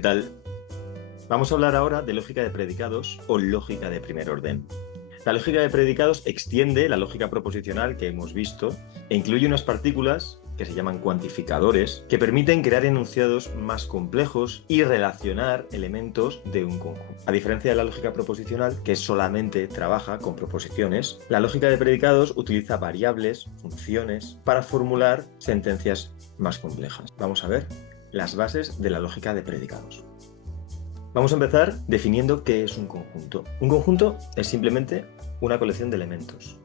¿Qué tal? Vamos a hablar ahora de lógica de predicados o lógica de primer orden. La lógica de predicados extiende la lógica proposicional que hemos visto e incluye unas partículas que se llaman cuantificadores que permiten crear enunciados más complejos y relacionar elementos de un conjunto. A diferencia de la lógica proposicional, que solamente trabaja con proposiciones, la lógica de predicados utiliza variables, funciones, para formular sentencias más complejas. Vamos a ver las bases de la lógica de predicados. Vamos a empezar definiendo qué es un conjunto. Un conjunto es simplemente una colección de elementos.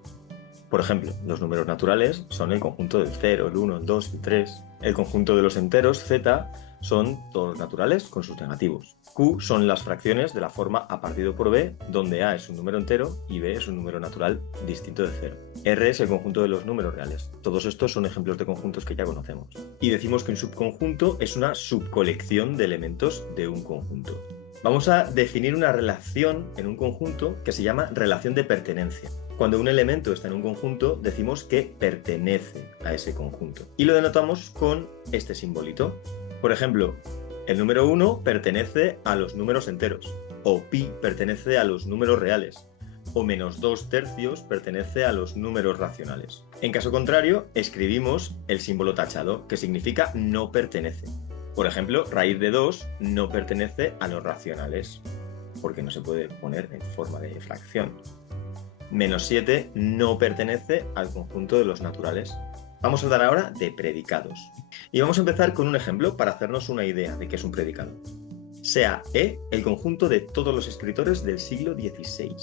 Por ejemplo, los números naturales son el conjunto del 0, el 1, el 2, el 3. El conjunto de los enteros, z, son todos naturales con sus negativos. Q son las fracciones de la forma a partido por b, donde a es un número entero y b es un número natural distinto de 0. R es el conjunto de los números reales. Todos estos son ejemplos de conjuntos que ya conocemos. Y decimos que un subconjunto es una subcolección de elementos de un conjunto. Vamos a definir una relación en un conjunto que se llama relación de pertenencia. Cuando un elemento está en un conjunto, decimos que pertenece a ese conjunto. Y lo denotamos con este simbolito. Por ejemplo, el número 1 pertenece a los números enteros, o pi pertenece a los números reales, o menos 2/3 pertenece a los números racionales. En caso contrario, escribimos el símbolo tachado, que significa no pertenece. Por ejemplo, raíz de 2 no pertenece a los racionales, porque no se puede poner en forma de fracción. Menos 7 no pertenece al conjunto de los naturales. Vamos a hablar ahora de predicados. Y vamos a empezar con un ejemplo para hacernos una idea de qué es un predicado. Sea E el conjunto de todos los escritores del siglo XVI.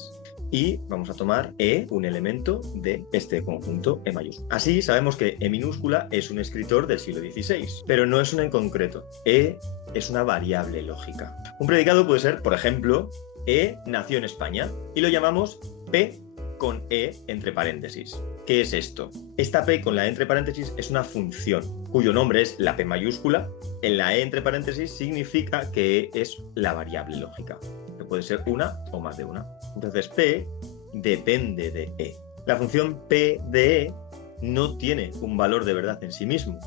Y vamos a tomar E, un elemento de este conjunto E mayúscula. Así sabemos que E minúscula es un escritor del siglo XVI, pero no es una en concreto. E es una variable lógica. Un predicado puede ser, por ejemplo, E nació en España y lo llamamos P con E entre paréntesis. ¿Qué es esto? Esta P con la E entre paréntesis es una función cuyo nombre es la P mayúscula. En la E entre paréntesis significa que E es la variable lógica, que puede ser una o más de una. Entonces P depende de E. La función P de E no tiene un valor de verdad en sí mismo.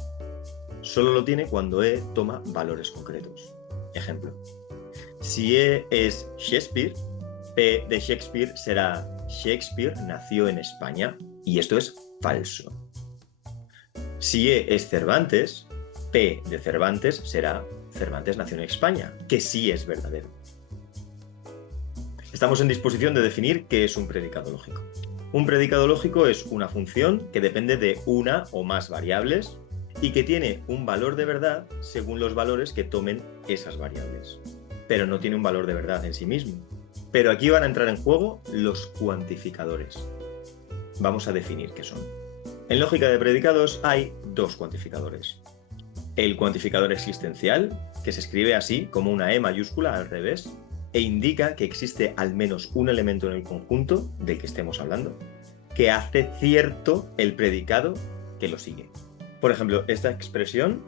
Solo lo tiene cuando E toma valores concretos. Ejemplo. Si E es Shakespeare, P de Shakespeare será Shakespeare nació en España, y esto es falso. Si E es Cervantes, P de Cervantes será Cervantes nació en España, que sí es verdadero. Estamos en disposición de definir qué es un predicado lógico. Un predicado lógico es una función que depende de una o más variables y que tiene un valor de verdad según los valores que tomen esas variables, pero no tiene un valor de verdad en sí mismo. Pero aquí van a entrar en juego los cuantificadores. Vamos a definir qué son. En lógica de predicados hay dos cuantificadores. El cuantificador existencial, que se escribe así como una E mayúscula al revés, e indica que existe al menos un elemento en el conjunto del que estemos hablando, que hace cierto el predicado que lo sigue. Por ejemplo, esta expresión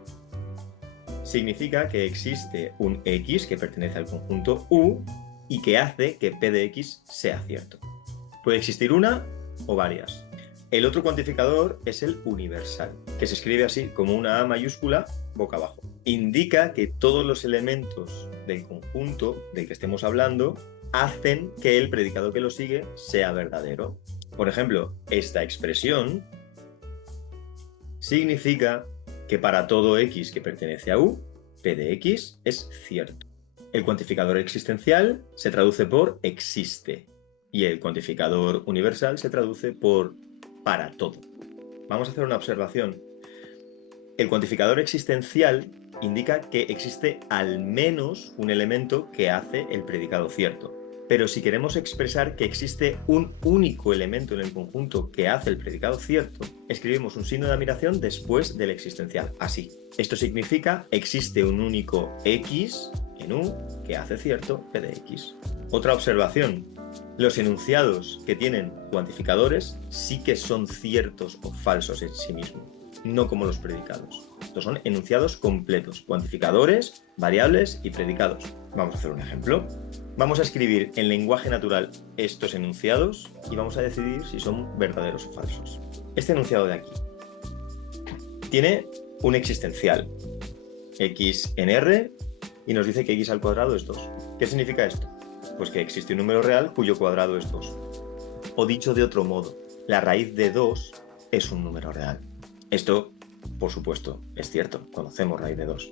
significa que existe un X que pertenece al conjunto U y que hace que P de X sea cierto. Puede existir una o varias. El otro cuantificador es el universal, que se escribe así como una A mayúscula boca abajo. Indica que todos los elementos del conjunto del que estemos hablando hacen que el predicado que lo sigue sea verdadero. Por ejemplo, esta expresión significa que para todo X que pertenece a U, P de X es cierto. El cuantificador existencial se traduce por existe y el cuantificador universal se traduce por para todo. Vamos a hacer una observación. El cuantificador existencial indica que existe al menos un elemento que hace el predicado cierto. Pero si queremos expresar que existe un único elemento en el conjunto que hace el predicado cierto, escribimos un signo de admiración después del existencial, así. Esto significa existe un único X en U que hace cierto P de X. Otra observación. Los enunciados que tienen cuantificadores sí que son ciertos o falsos en sí mismos, no como los predicados. Estos son enunciados completos, cuantificadores, variables y predicados. Vamos a hacer un ejemplo. Vamos a escribir en lenguaje natural estos enunciados y vamos a decidir si son verdaderos o falsos. Este enunciado de aquí tiene un existencial, x en R y nos dice que x al cuadrado es 2. ¿Qué significa esto? Pues que existe un número real cuyo cuadrado es 2. O dicho de otro modo, la raíz de 2 es un número real. Esto, por supuesto, es cierto. Conocemos raíz de 2.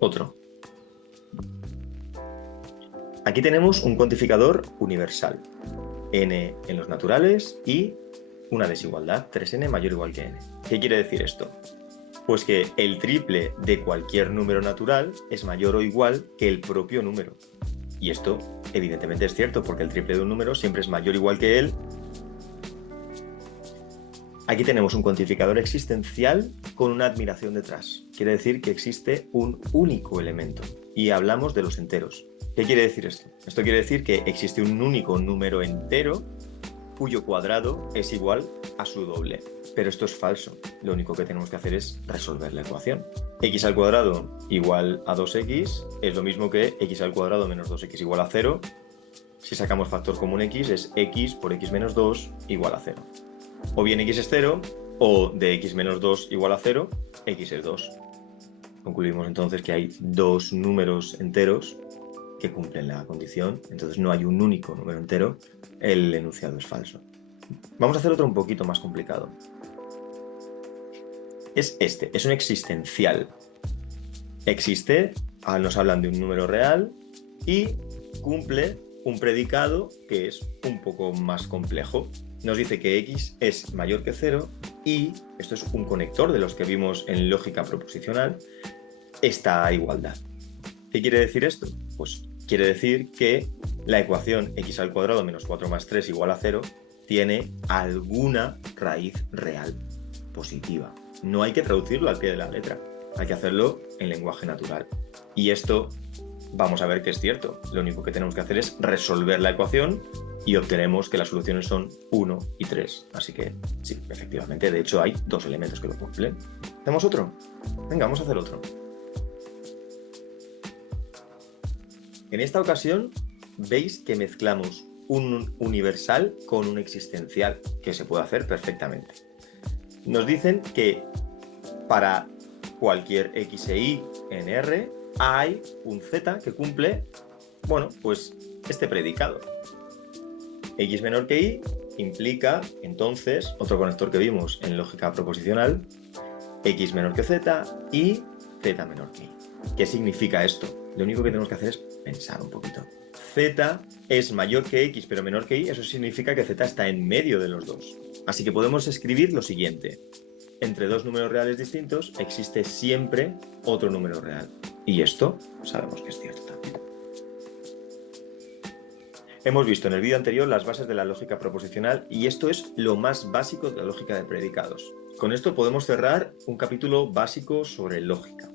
Otro. Aquí tenemos un cuantificador universal. N en los naturales y una desigualdad, 3n mayor o igual que n. ¿Qué quiere decir esto? Pues que el triple de cualquier número natural es mayor o igual que el propio número. Y esto evidentemente es cierto, porque el triple de un número siempre es mayor o igual que él. Aquí tenemos un cuantificador existencial con una admiración detrás. Quiere decir que existe un único elemento. Y hablamos de los enteros. ¿Qué quiere decir esto? Esto quiere decir que existe un único número entero cuyo cuadrado es igual a su doble. Pero esto es falso. Lo único que tenemos que hacer es resolver la ecuación. X al cuadrado igual a 2x es lo mismo que x al cuadrado menos 2x igual a 0. Si sacamos factor común x es x por x menos 2 igual a 0. O bien x es 0 o de x menos 2 igual a 0, x es 2. Concluimos entonces que hay dos números enteros que cumplen la condición, entonces no hay un único número entero, el enunciado es falso. Vamos a hacer otro un poquito más complicado. Es un existencial. Existe, nos hablan de un número real y cumple un predicado que es un poco más complejo. Nos dice que x es mayor que 0 y, esto es un conector de los que vimos en lógica proposicional, está a igualdad. ¿Qué quiere decir esto? Pues quiere decir que la ecuación x al cuadrado menos 4 más 3 igual a 0 tiene alguna raíz real positiva. No hay que traducirlo al pie de la letra, hay que hacerlo en lenguaje natural. Y esto vamos a ver que es cierto. Lo único que tenemos que hacer es resolver la ecuación y obtenemos que las soluciones son 1 y 3. Así que sí, efectivamente, de hecho hay dos elementos que lo cumplen. ¿Hacemos otro? Venga, vamos a hacer otro. En esta ocasión veis que mezclamos un universal con un existencial, que se puede hacer perfectamente. Nos dicen que para cualquier x e y en R hay un z que cumple, bueno, pues este predicado. X menor que y implica, entonces, otro conector que vimos en lógica proposicional, x menor que z y z menor que y. ¿Qué significa esto? Lo único que tenemos que hacer es pensar un poquito. Z es mayor que x pero menor que y, eso significa que z está en medio de los dos. Así que podemos escribir lo siguiente. Entre dos números reales distintos existe siempre otro número real. Y esto sabemos que es cierto también. Hemos visto en el vídeo anterior las bases de la lógica proposicional y esto es lo más básico de la lógica de predicados. Con esto podemos cerrar un capítulo básico sobre lógica.